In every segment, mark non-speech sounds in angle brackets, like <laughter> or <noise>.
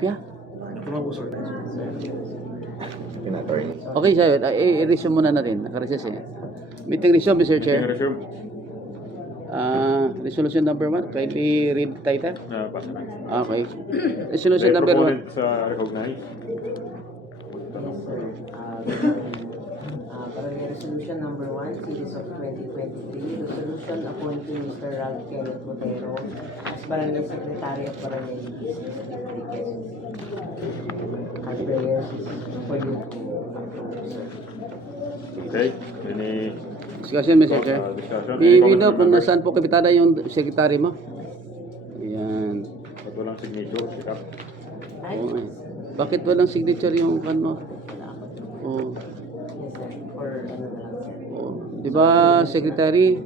kopya? Okay, sir. I-resume muna natin. Naka-recess eh. Meeting resume, Mr. Meeting Chair. resume. Ah, resolution number one. Kindly read the title. Na pasa na. Ah, Okay. <clears throat> Resolution number one. proponent sa recognize. Uh, Resolution Number 1, Series of 2023, Resolution appointing Mr. Ralph Kenneth Botero as Barangay Secretary of Barangay Business District, Quezon City. Our prayers is for you to approve, sir. Okay. Any Discussion, Mr. Chair. uh, discussion? We, Any comment from kung members? nasaan po kapitada yung secretary mo. Ayan. Ba't walang signature? Sikap. Ay, Oo, eh. Bakit walang signature yung ano? wala ako. Oh, Yes, sir. For ano na lang, sir. oh. Di ba, secretary?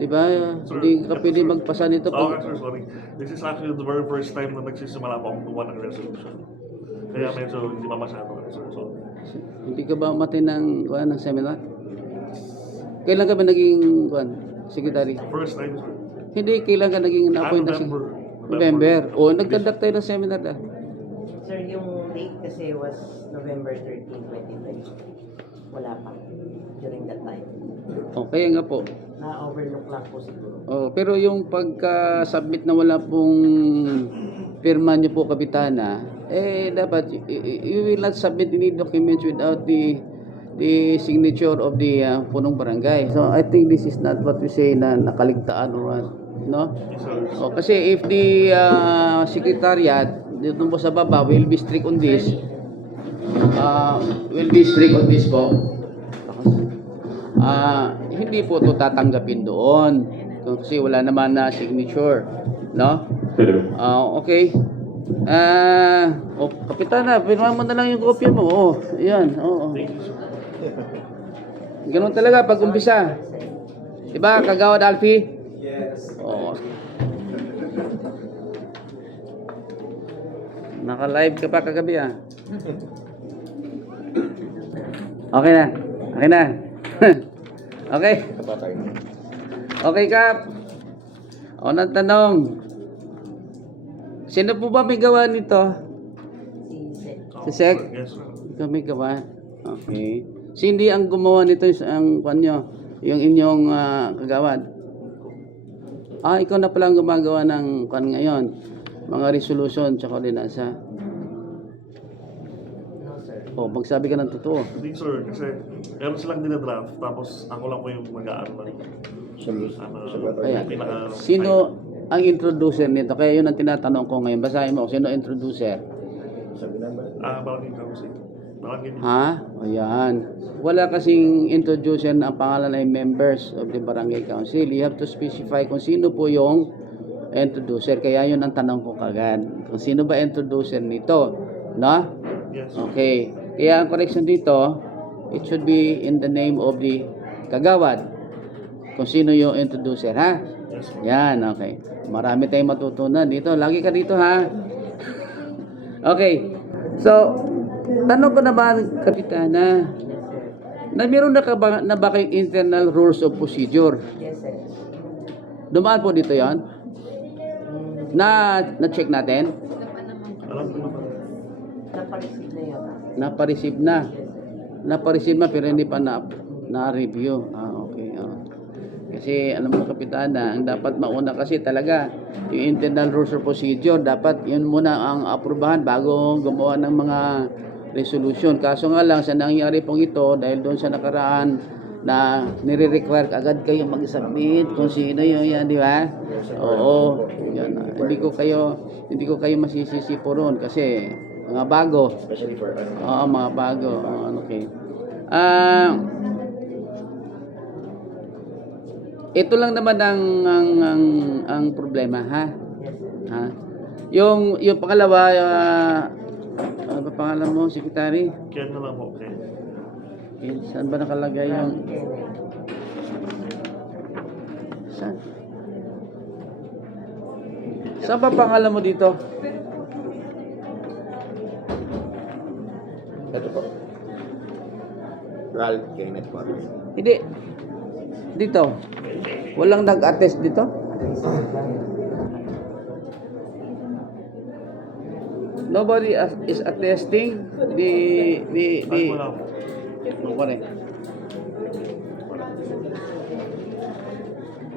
Di ba, hindi ka pwede magpasa nito kung... sir, sorry. This is actually the very first time na nagsisimula po akong gumawa ng resolution. Kaya medyo hindi pa masyado, sir. So, Hindi ka ba umati ng, kuwan, ng seminar? Kailan ka ba naging kuwan, secretary? first time, sir. Hindi, kailan ka naging Ah, na-appoint na November. November. O, nagkandak tayo ng seminar na. Sir, yung date kasi was November 13, 2020. Wala pa during that time. O, kaya nga po. Na-overlook lang po siguro. Oh, pero yung pagka-submit na wala pong pirma niyo po kapitana, eh dapat you will not submit any documents without the the signature of the uh, punong barangay. So I think this is not what we say na nakaligtaan or what, no? Oh, kasi if the uh, secretariat dito po sa baba will be strict on this, uh, will be strict on this po. Ah, hindi po to tatanggapin doon kasi wala naman na signature, no? Ah, okay. Ah, oh, kapitana, pirma mo na lang yung kopya mo. Oh, ayan. Oo. Oh, sir. Ganun talaga pag umpisa. 'Di ba, kagawad Alfie? Yes. Oo. Naka-live ka pa kagabi ah. <laughs> Okay na. Okay na. <laughs> okay. Okay, Kap. O, nang tanong. Sino po ba may gawa nito? Si Seth. Si Sek? Sir. Ikaw may gawa? Okay. Cindy ang gumawa nito ang kanyo, yung inyong ah, kagawad. Ah, ikaw na pala ang gumagawa ng kan ngayon. Mga resolution tsaka ordinansa. No, sir. O, magsabi ka ng totoo. Hindi, sir. Kasi meron silang dinadraft. Tapos ako lang po yung mag-aano ano, ba, attorney? Ayan. pinaka... Sino ang introducer nito? Kaya yun ang tinatanong ko ngayon. Basahin mo, sino introducer? Sabi naman. Ah, barangay council. Barangay Ha? Ayan. Wala kasing introducer na ang pangalan ay members of the barangay council. You have to specify kung sino po yung introducer. Kaya yun ang tanong ko kagad. Kung sino ba introducer nito? No? Yes. Okay. Kaya ang correction dito, it should be in the name of the kagawad. Kung sino yung introducer, ha? Yan, okay. Marami tayong matutunan dito. Lagi ka dito, ha? <laughs> Okay. So, tanong ko naman, Kapitana, na meron na, ka ba, na ba kayong internal rules of procedure? Yes, sir. Dumaan po dito yon Na, na-check natin? Alam ko naman. Napareceive na. Napareceive na. Pero hindi pa na, na-review. Ah, okay. oh. Kasi alam mo kapitana, ang dapat mauna kasi talaga yung internal rules of procedure, dapat yun muna ang aprubahan bago gumawa ng mga resolution. Kaso nga lang sa nangyari pong ito dahil doon sa nakaraan na nire-require agad kayo mag-submit kung sino yun yan, di ba? Oo. Yan. Hindi ko kayo hindi ko kayo masisisi po ron kasi mga bago. Especially for ano. Oo, mga bago. Oo, okay. Ah, ito lang naman ang ang ang, ang problema, ha? Ha? Yung yung pangalawa, ah, ano ba pangalan mo, secretary? Kaya na lang po. Okay. Eh, saan ba nakalagay yung saan? Saan ba pangalan mo dito? Ito po. Ralph Kenneth attorney. Hindi. Dito. Walang nag-attest dito? nobody is attesting the the the correct.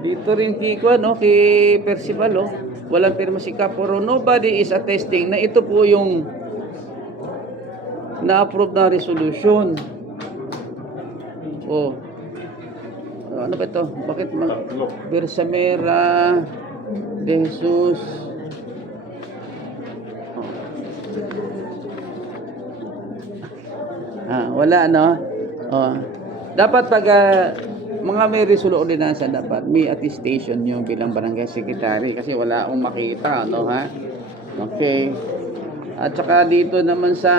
Dito rin kay Kwan, no, Percival, oh. Walang pirma si Kaporo. Nobody is attesting na ito po yung na-approve na resolution. Oh. Ano ba ito? Bakit mga. Bersamera de Jesus oh. Ah, wala no? Oh. Dapat pag ah, mga may resolo ordinansa dapat may attestation yung bilang barangay secretary kasi wala akong makita no ha? Okay. At saka dito naman sa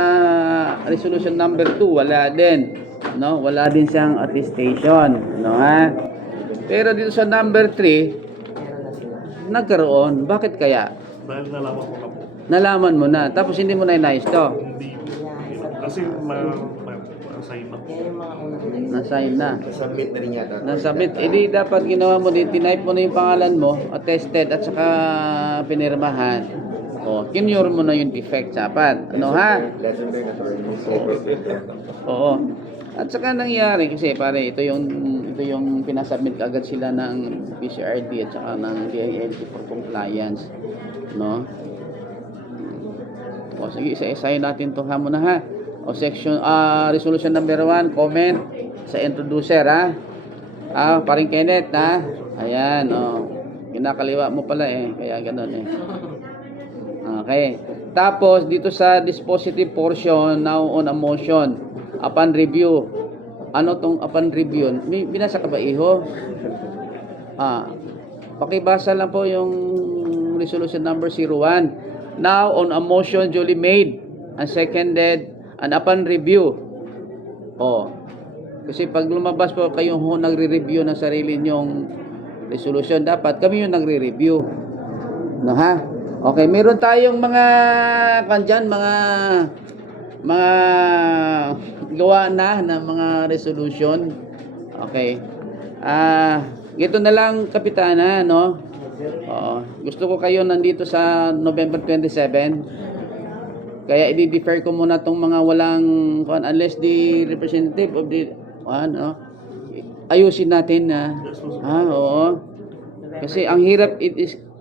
resolution number 2 wala din no? Wala din siyang attestation no ha? Pero dito sa number 3 Meron na sila. nagkaroon. Bakit kaya? Dahil nalaman ko na po. Nalaman mo na, tapos hindi mo na inayos to. Hindi. Hindi. Kasi ma, ma-assign na Nasign na. Submit na rin yata. Nasubmit. Edi dapat ginawa mo din, tinype mo na yung pangalan mo, attested at saka pinirmahan. O, kinure mo na yung defect dapat. Ano ha? Lesson. Oo. At saka nangyari kasi pare ito yung ito yung pinasubmit agad sila ng PCRD at saka ng DILG for compliance, no? O sige, isa-isahin natin to ha muna ha. O section ah resolution number 1, comment sa introducer ha. Ah, paring Kenneth ha. Ayan, oh. Kinakaliwa mo pala eh, kaya ganun eh. Okay. Tapos dito sa dispositive portion now on a motion upon review. Ano tong upon review? May binasa ka ba iho? Ah. Pakibasa lang po yung resolution number 01. Now on a motion duly made and seconded and upon review. Oh. Kasi pag lumabas po kayo ho nagre-review ng sarili nyong resolution, dapat kami yung nagre-review. No ha? Okay, meron tayong mga kandiyan, mga mga gawa na ng mga resolution. Okay. Ah, ito na lang kapitana, no? Oo. Gusto ko kayo nandito sa November 27. Kaya i-defer ko muna tong mga walang unless the representative of the ano ayusin natin na ah oo kasi ang hirap it is ah,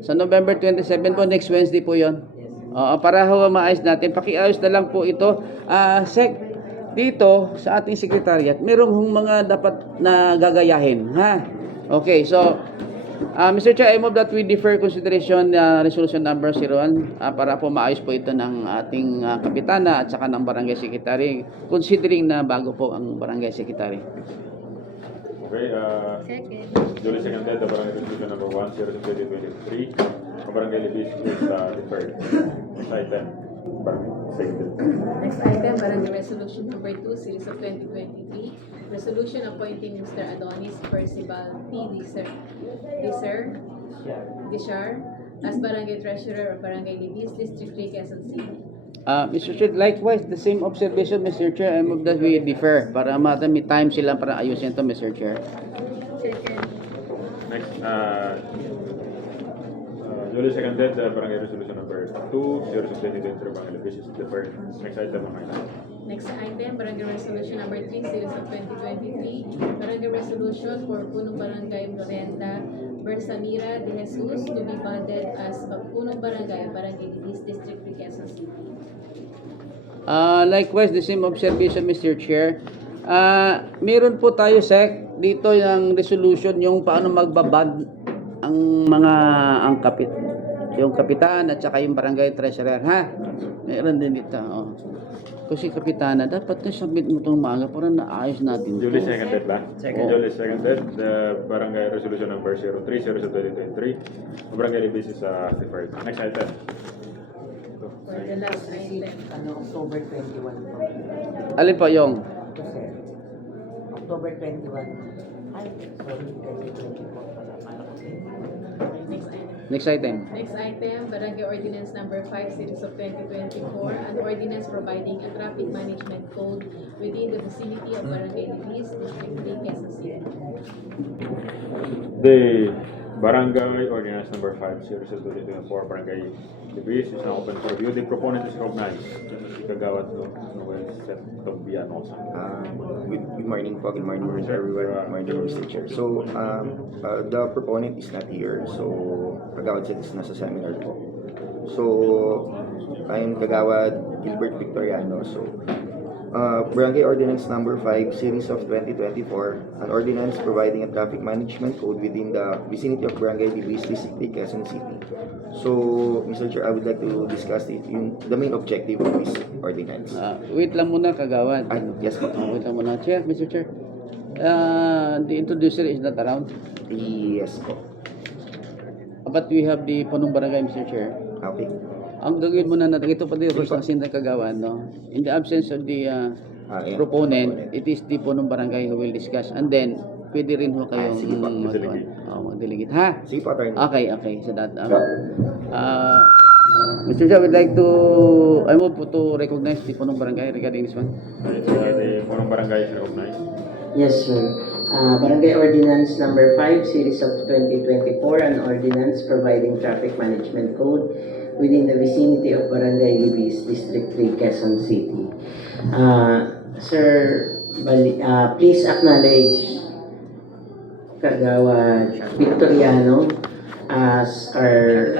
sa November 27 po next Wednesday po 'yon Oo, para ho maayos natin pakiayos na lang po ito ah sec dito sa ating secretariat merong hong mga dapat na gagayahin ha okay so Ah, Mr. Chair, I move that we defer consideration uh, resolution number 01 ah, para po maayos po ito ng ating ah, kapitana at saka ng barangay secretary considering na bago po ang barangay secretary. Okay, uh, Second. duly seconded, the barangay resolution number 1, series of 2023. Ang barangay Libis is uh, deferred. Next item. Barangay seconded. Next item, Barangay Resolution Number 2, Series of 2023. Resolution appointing Mr. Adonis Percival T. Diser, Diser, Dishar as Barangay Treasurer of Barangay Libis, District 3, Quezon City. Ah, Mr. Chair, likewise, the same observation, Mr. Chair, I move that we defer para madami time sila para ayusin ito, Mr. Chair. Next, uh, uh, duly seconded, the barangay resolution number 2, series of 2023. Barangay Libis is deferred. Next item, mga kailangan. Next item, Barangay Resolution Number 3, Series of 2023. Barangay Resolution for Punong Barangay Florenda, Bersamira de Jesus to be funded as Punong Barangay, Barangay District 3, Quezon City. Ah, likewise, the same observation, Mr. Chair. Ah, meron po tayo, Sec, dito yung resolution yung paano magbabad ang mga ang kapit yung kapitan at saka yung barangay treasurer, ha? Meron din dito, oh. Kasi kapitana, dapat na submit mo itong maaga para naayos natin Duly to. seconded ba? Second. Duly seconded, the barangay resolution number 03, series of 2023. Ang barangay Libis is uh, deferred. Next item. The last item. Ano, October 21 po. Alin po yung? Ito, sir. October 21. Ay, sorry, 2024 pala. Pala ko Next item. Next item. Next item, Barangay Ordinance Number 5, Series of 2024, an ordinance providing a traffic management code within the vicinity of Barangay Libis, District 3, Quezon City. The Barangay Ordinance Number 5, Series of 2024, Barangay Libis is now open for review. The proponent is recognized. Kagawad no, Noel Seth Tobianosa. Uh, good, good morning po, good morning everyone, good morning Mr. Chair. So, um, uh, the proponent is not here, so Kagawad said is nasa seminar po. So, I'm Kagawad Gilbert Victoriano. So, uh, Barangay Ordinance Number 5, Series of 2024, an ordinance providing a traffic management code within the vicinity of Barangay Libis, District, Quezon City. So, Mr. Chair, I would like to discuss the, yung, the main objective of this ordinance. Ah, wait lang muna, kagawad. Ay, yes po. Ah, wait lang muna. Chair, Mr. Chair. Uh, the introducer is not around. Yes po. But we have the punong barangay, Mr. Chair. Okay. Ang gagawin muna natin, ito pa din rules ng Sinday Kagawan, no? In the absence of the uh, Ah, yeah. proponent, it is the punong barangay who will discuss. And then, pwede rin ho kayong Ah, sige po, mag- mag-delegate. oh, mag-delegate. Ha? Sige po, attorney. Okay, okay. So that, um, uh, Mr. Chair, would like to, I move to recognize the punong barangay regarding this one. So, the Punong Barangay is recognized. Yes, sir. Uh, Barangay Ordinance Number 5, Series of 2024, an ordinance providing traffic management code within the vicinity of Barangay Libis, District 3, Quezon City. Uh, sir, bali, uh, please acknowledge Kagawad Victoriano as our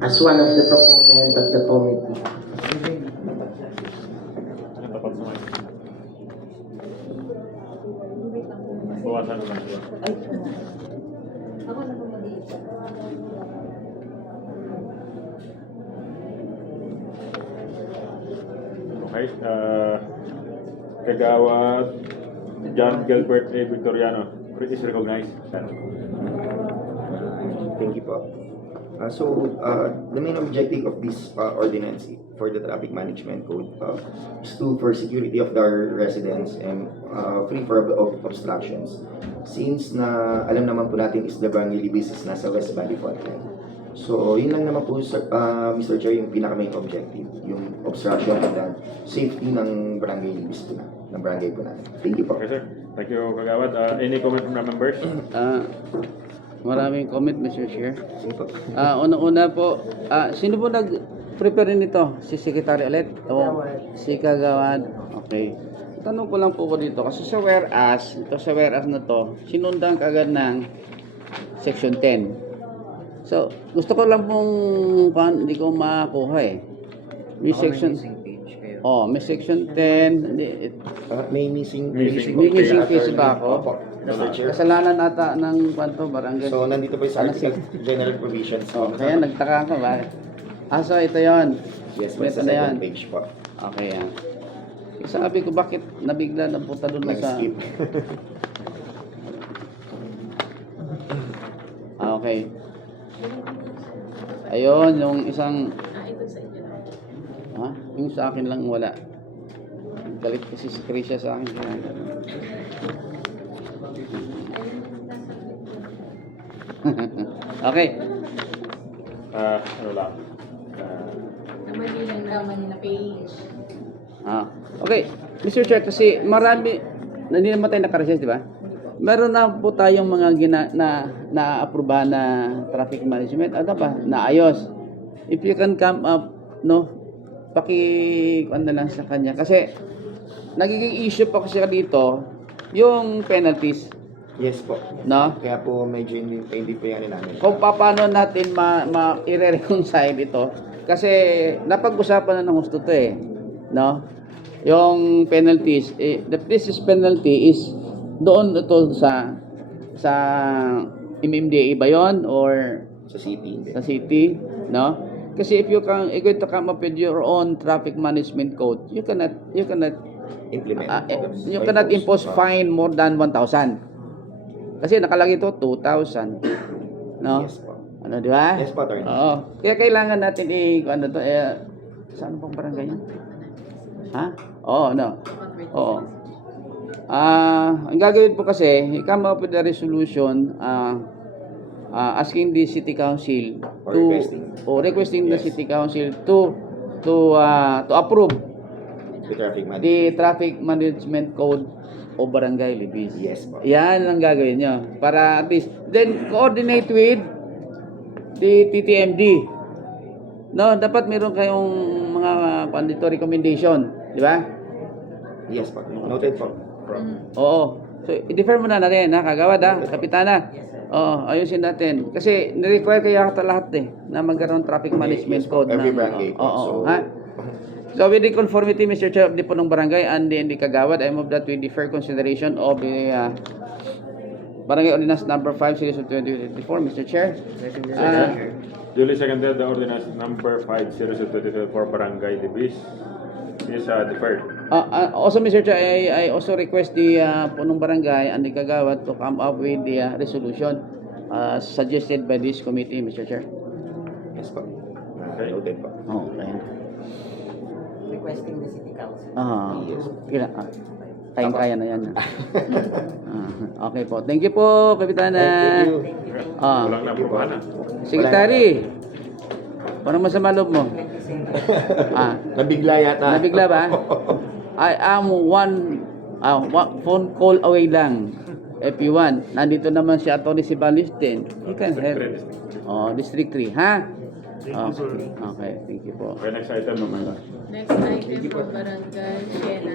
as one of the proponent of the committee. Bawasan mo lang siya. Okay. Uh, Kagawad John Gilbert A. Victoriano is recognized. Thank you po. Uh, so, uh, the main objective of this uh, ordinance for the traffic management code uh, is to for security of our residents and uh, free for of obstructions. Since na alam naman po natin is the Libis is nasa West Valley Fault. So, yun lang naman po, sir, uh, Mr. Chair, yung pinaka main objective, yung obstruction and the safety ng Barangay Libis po na, ng barangay po natin. Thank you po. Okay, sir. Thank you, Kagawad. Uh, any comment from the members? Ah, maraming comment, Mr. Chair. Sige po. Ah, unang-una po, ah, sino po nag-prepare nito? Si Secretary ulit? O si Kagawad? Okay. Tanong ko lang po ko dito, kasi sa whereas, ito sa whereas na to, sinundan kagad ng Section 10. So, gusto ko lang pong, pan, hindi ko makuha eh. May section, oh, may section 10, hindi, Uh, may missing, Missing. May missing Okay, case ba ako? Opo, Mr. Chair. kasalanan ata ng kwanto barangay. So, nandito po yung sa Ano, article, general provisions. Oh, kaya nagtaka ka ba? Ah, so ito yon. Yes, po, Ito sa na yan. second page po. Okay, yan. Eh, Sabi ko, bakit nabigla na punta doon na sa... Nag-skip. Ah, okay. Ayun, yung isang... Ah, ito sa inyo. Ha? Yung sa akin lang wala. Galit kasi si Krisha sa akin. <laughs> Okay. Uh, ano lang? Uh, naman na page. Ah, okay. Mr. Chair, kasi marami, na- hindi naman tayo nakareses, di ba? Meron na po tayong mga gina, na na-aproba na traffic management. Ano ba? Naayos. If you can come up, no, paki, ano lang sa kanya. Kasi, nagiging issue pa kasi dito, yung penalties, Yes po. no? Kaya po medyo hindi, hindi po yan namin. kung paano natin ma, ma i-reconcile ito kasi napag-usapan na ng gusto to eh no yung penalties eh, the business penalty is doon ito sa sa MMDA ba yun or Sa city, sa city no kasi if you can if you come up with your own traffic management code you cannot you cannot Implement. Ah, eh, you cannot impose fine more than 1,000 kasi nakalagay ito 2,000 no Yes po. ano, di ba? Yes po. Oo. Kaya kailangan natin i ano to eh saan pong barangay yan? Ha? Oo, no. Oo. Ah, ang gagawin po kasi, come up with a resolution ah ah, asking the city council Or to requesting. or requesting the Yes. city council to to ah, to approve The traffic man. the traffic management code o barangay libis. Yes po. Yan ang gagawin nyo. Para at least, then coordinate with the TTMD. No, dapat meron kayong mga pandito recommendation, di ba? Yes po. Noted po. Oo. So, i-defer mo na natin, ha, kagawad, ha, kapitana. Oo, ayusin natin. Kasi, nirequire kaya yata lahat eh, na magkaroon traffic management code. Every ng- barangay po. Oo, So- ha? So, with the conformity, Mr. Chair of the Punong Barangay and the, the Kagawad, I move that the fair consideration of the uh, Barangay Ordinance Number 5, Series of 2024, Mr. Chair. Uh, Duly seconded the ordinance number 5 series of 2024 Barangay Libis is uh, deferred. Uh, also, Mr. Chair, I, I also request the uh, Punong Barangay and the Kagawad to come up with the uh, resolution uh, suggested by this committee, Mr. Chair. Yes po. Okay. Noted po. Oh, okay. Requesting the city council. Ah, Yes. kaya, ah, kayang kaya na yan. <laughs> Ah, okay po. Thank you po, Kapitana. Thank you. Thank you, thank you. Ah, Walang naaprubahan na. Secretary. Parang masama loob mo. 27. Ah, Nabigla yata. nabigla ba? <laughs> I am one, ah, one phone call away lang. If you want. Nandito naman si Atty. si Balistin. He can help. Oh, District 3, ha? Sir. Okay. okay, thank you po. Okay, next item naman. Next item from Barangay Siena.